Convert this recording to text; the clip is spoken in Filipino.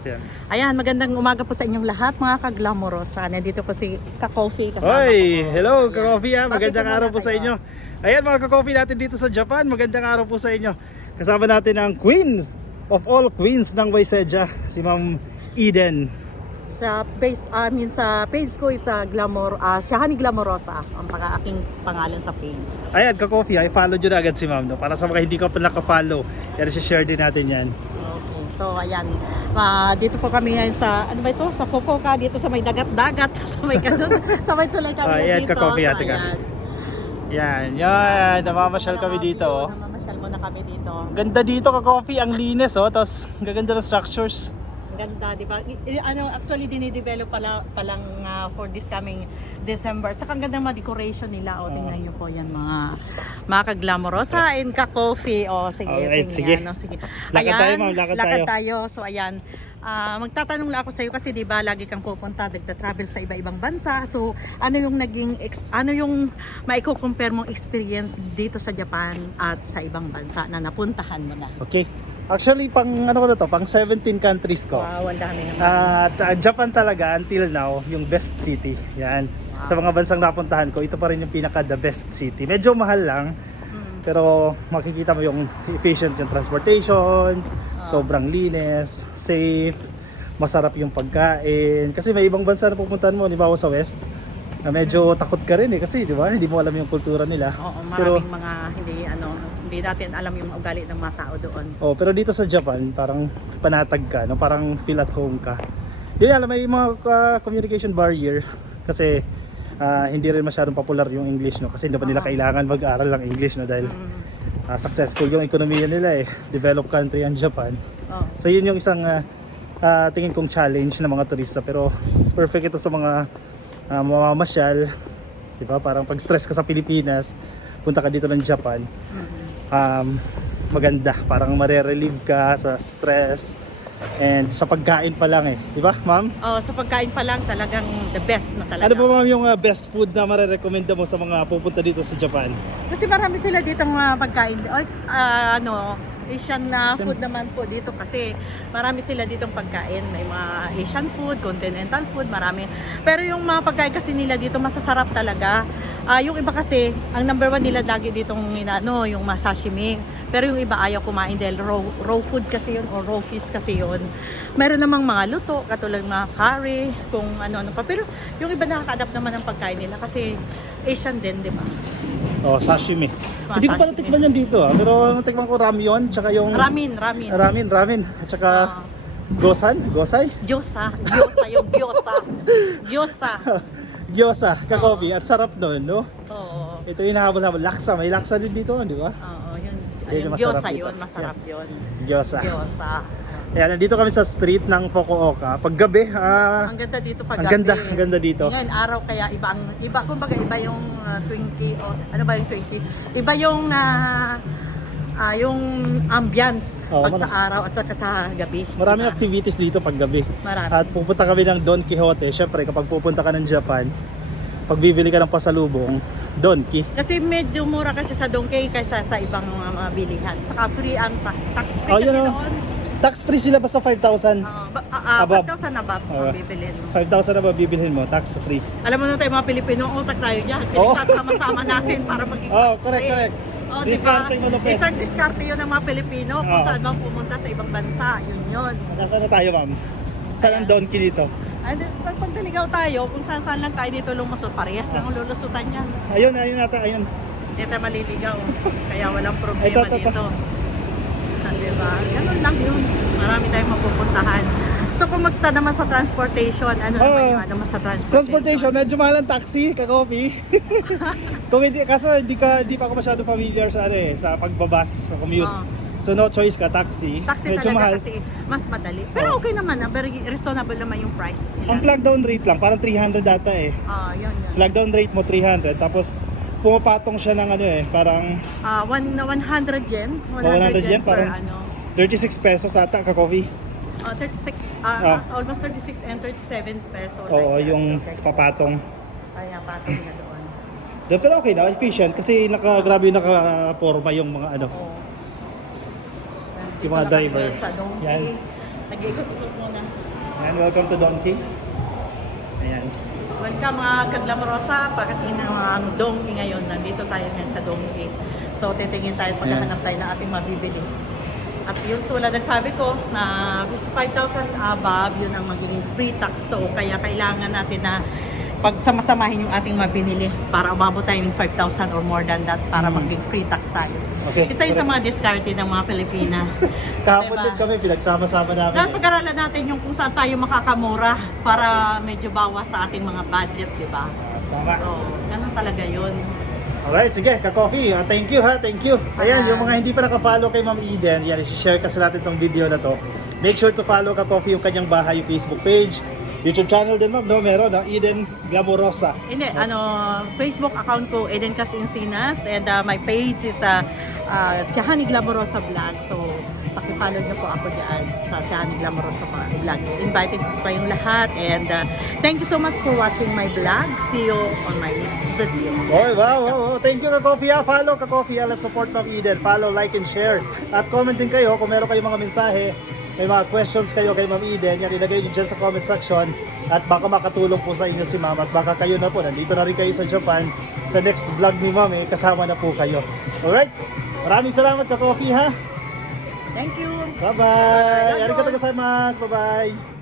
Yan. Ayan, magandang umaga po sa inyong lahat mga ka-glamorosa. Nandito po si Ka-Coffee kasama Hoy, ko. hello Ayan. Ka-Coffee ha. Magandang Bati araw po muna sa kayo. inyo. Ayan mga Ka-Coffee natin dito sa Japan. Magandang araw po sa inyo. Kasama natin ang queens of all queens ng Waisea, si Ma'am Eden. Sa page ko is si Honey Glamorosa ang aking pangalan sa page. Ayan Ka-Coffee, i-follow nyo na agad si Ma'am, no? Para sa mga hindi ka pa naka-follow. Yan, share din natin yan. Okay, so ayan. Dito po kami ngayon sa, ano ba ito? Sa Fukuoka, dito sa may dagat-dagat. Sa may ganun. Sa may tulay kami Ayan, dito. Ka-Coffee, So, ate ka. ayan. Yan, namamasyal kami dito. Oh. Namamasyal muna kami dito. Ganda dito Ka-Coffee, ang linis oh. Tapos gaganda ng structures. Ganda, di ba? Actually, dinidevelop palang for this coming December. Tsaka ang ganda mga decoration nila. O, tingnan nyo po yan mga ka-glamorosa and ka-coffee. O, sige, Alright, tingnan. sige. No, sige. Lakad tayo, ma'am, lakad tayo. So, ayan. Magtatanong lang ako sa iyo kasi 'di ba lagi kang pupunta, nagta-travel sa iba-ibang bansa. So, ano yung maiko-compare mong experience dito sa Japan at sa ibang bansa na napuntahan mo na? Okay. Actually, pang 17 countries ko. Wow, ang dami naman. At Japan talaga until now, yung best city. Yan. Wow. Sa mga bansang napuntahan ko, ito pa rin yung pinaka the best city. Medyo mahal lang, pero makikita mo yung efficient yung transportation, sobrang linis, safe, masarap yung pagkain. Kasi may ibang bansa na pupuntahan mo, di ba, sa West, na medyo takot ka rin kasi, di ba, hindi mo alam yung kultura nila. Oo, Pero maraming mga hindi natin alam yung ugali ng mga tao doon. pero dito sa Japan, parang panatag ka, no? Parang feel at home ka. Yun, alam, may mga communication barrier kasi hindi rin masyadong popular yung English, no? Kasi hindi pa nila kailangan mag-aral ng English, no? Dahil successful yung ekonomiya nila eh. Developed country ang Japan. So yun yung isang tingin kong challenge ng mga turista. Pero perfect ito sa mga mamamasyal, di ba? Parang pag stress ka sa Pilipinas, punta ka dito ng Japan. Maganda, parang marerelieve ka sa stress and sa pagkain pa lang eh, di ba ma'am? Sa pagkain pa lang talagang the best na talaga. Ano ba ma'am yung best food na marerekomenda mo sa mga pupunta dito sa Japan? Kasi marami sila dito mga pagkain. Asian food naman po dito kasi marami sila ditong pagkain. May mga Asian food, continental food, marami. Pero yung mga pagkain kasi nila dito masasarap talaga. Yung iba kasi, ang number one nila lagi ditong yung masashimi. Pero yung iba ayaw kumain dahil raw food kasi yun o raw fish kasi yun. Meron namang mga luto, katulad mga curry, kung ano-ano pa. Pero yung iba nakaka-adapt naman ng pagkain nila kasi Asian din, di ba? Sashimi. Hindi ko pala tikman yan dito pero natikman ko ramyun, tsaka yung Ramen. At tsaka gosay? Gyoza, yung gyoza. Gyoza, Ka-Coffee, at sarap nun, no? Oo. Ito yung hinahabol-habol. Laksa, may laksa din dito, di ba? Oo, yun. Ayun, Yung masarap gyoza dito. yun, masarap yun. Gyoza. Gyoza. Ayan, nandito kami sa street ng Fukuoka. Paggabi, Ang ganda dito pag ang ganda dito. Ngayon, araw kaya kumbaga iba yung 20 o ano ba yung 20? Iba yung ambience pag sa araw at saka sa gabi. Maraming activities dito paggabi. Marami. At pupunta kami ng Don Quixote. Syempre, kapag pupunta ka ng Japan, pag bibili ka ng pasalubong, Donki. Kasi medyo mura kasi sa Donkey kaysa sa ibang mga bilihan. Saka free ang tax free kasi doon. Tax free sila basta 5,000. Above. 5,000 above ang bibilhin mo. 5,000 na ba bibilhin mo? Tax free. Alam mo na tayo mga Pilipino, utak tayo dyan. Pinagsasama-sama natin para maging Correct. Discount Discounting mo na pe. Isang diskarte yun ng mga Pilipino kung Oo. saan bang pumunta sa ibang bansa. Yun. Nasaan na tayo, ma'am? Saan ang Donki dito? Pag naligaw tayo, kung saan lang tayo dito lumusot, parehas lang ang lulusutan yan. Ayun ayun. Hindi tayo maliligaw. Kaya walang problema Ito. dito. Diba? Ganun lang yun. Marami tayong mapupuntahan. So, kumusta naman sa transportation? Ano naman yung ano mo sa Transportation, medyo mahal ang taxi, Ka-Coffee. Kung hindi, kaso hindi pa ako masyado familiar sa sa pagbabas, sa commute. So no choice ka, taxi. Taxi medyo talaga mahal. kasi mas madali. Pero okay naman very reasonable naman yung price nila. Ang flag down rate lang, parang 300 data eh. Yun. Flag down rate mo 300, tapos pumapatong siya ng parang 100 yen. 100 yen, per parang 36 pesos ata, Ka-Coffee. 36, almost 36 and 37 peso. Oo, like yung that. papatong. Kaya patong na doon. Pero okay na, efficient kasi grabe yung nakaporma yung mga Oo. yung mga driver. Sa Donkey. Yan. Nag-ikot-ikot muna. Ayan, welcome to Donkey. Ayan. Welcome mga Kaglamorosa, pagkat ang Donkey ngayon, nandito tayo ngayon sa Donkey. So titingin tayo, paghahanap tayo ng ating mabibili. At yun, tulad ng sabi ko, na 5,000 above, yun ang magiging free tax. So kaya kailangan natin na pagsamasamahin yung ating mabinili para umabot tayo ng 5,000 or more than that para maging free tax tayo. Okay. Isa yun sa mga discarded ng mga Pilipina. Kahapon Diba? din kami, pinagsama-sama namin. Dapat pag-aralan natin yung kung saan tayo makakamura para medyo bawas sa ating mga budget, di ba? Tama. So, ganun talaga yun. Alright, sige, ka-coffee. Thank you ha, thank you. Ayan, yung mga hindi pa naka-follow kay Ma'am Eden, yan, i-share kasi natin tong video na to. Make sure to follow ka-coffee yung kanyang bahay, yung Facebook page, YouTube channel din ma'am, no? Meron, no? Eden Glamorosa. Hindi, Facebook account ko, Eden Castencinas, and my page is Shahani Glamorosa Vlog. So, pakipollow niyo po ako dyan sa Shahani Glamorosa Vlog. Invited po kayong lahat, and thank you so much for watching my vlog. See you on my next video. Oy, wow. Thank you ka-coffee ha. Follow ka-coffee ha. Let's support Ma'am Eden. Follow, like, and share. At comment din kayo kung meron kayong mga mensahe, may mga questions kayo kay Ma'am Eden, yan ilagay nyo dyan sa comment section at baka makatulong po sa inyo si Ma'am at baka kayo na po, nandito na rin kayo sa Japan sa next vlog ni Ma'am, kasama na po kayo. Alright, maraming salamat ka-coffee ha. Thank you. Bye-bye. Arigatou gozaimasu. Bye-bye.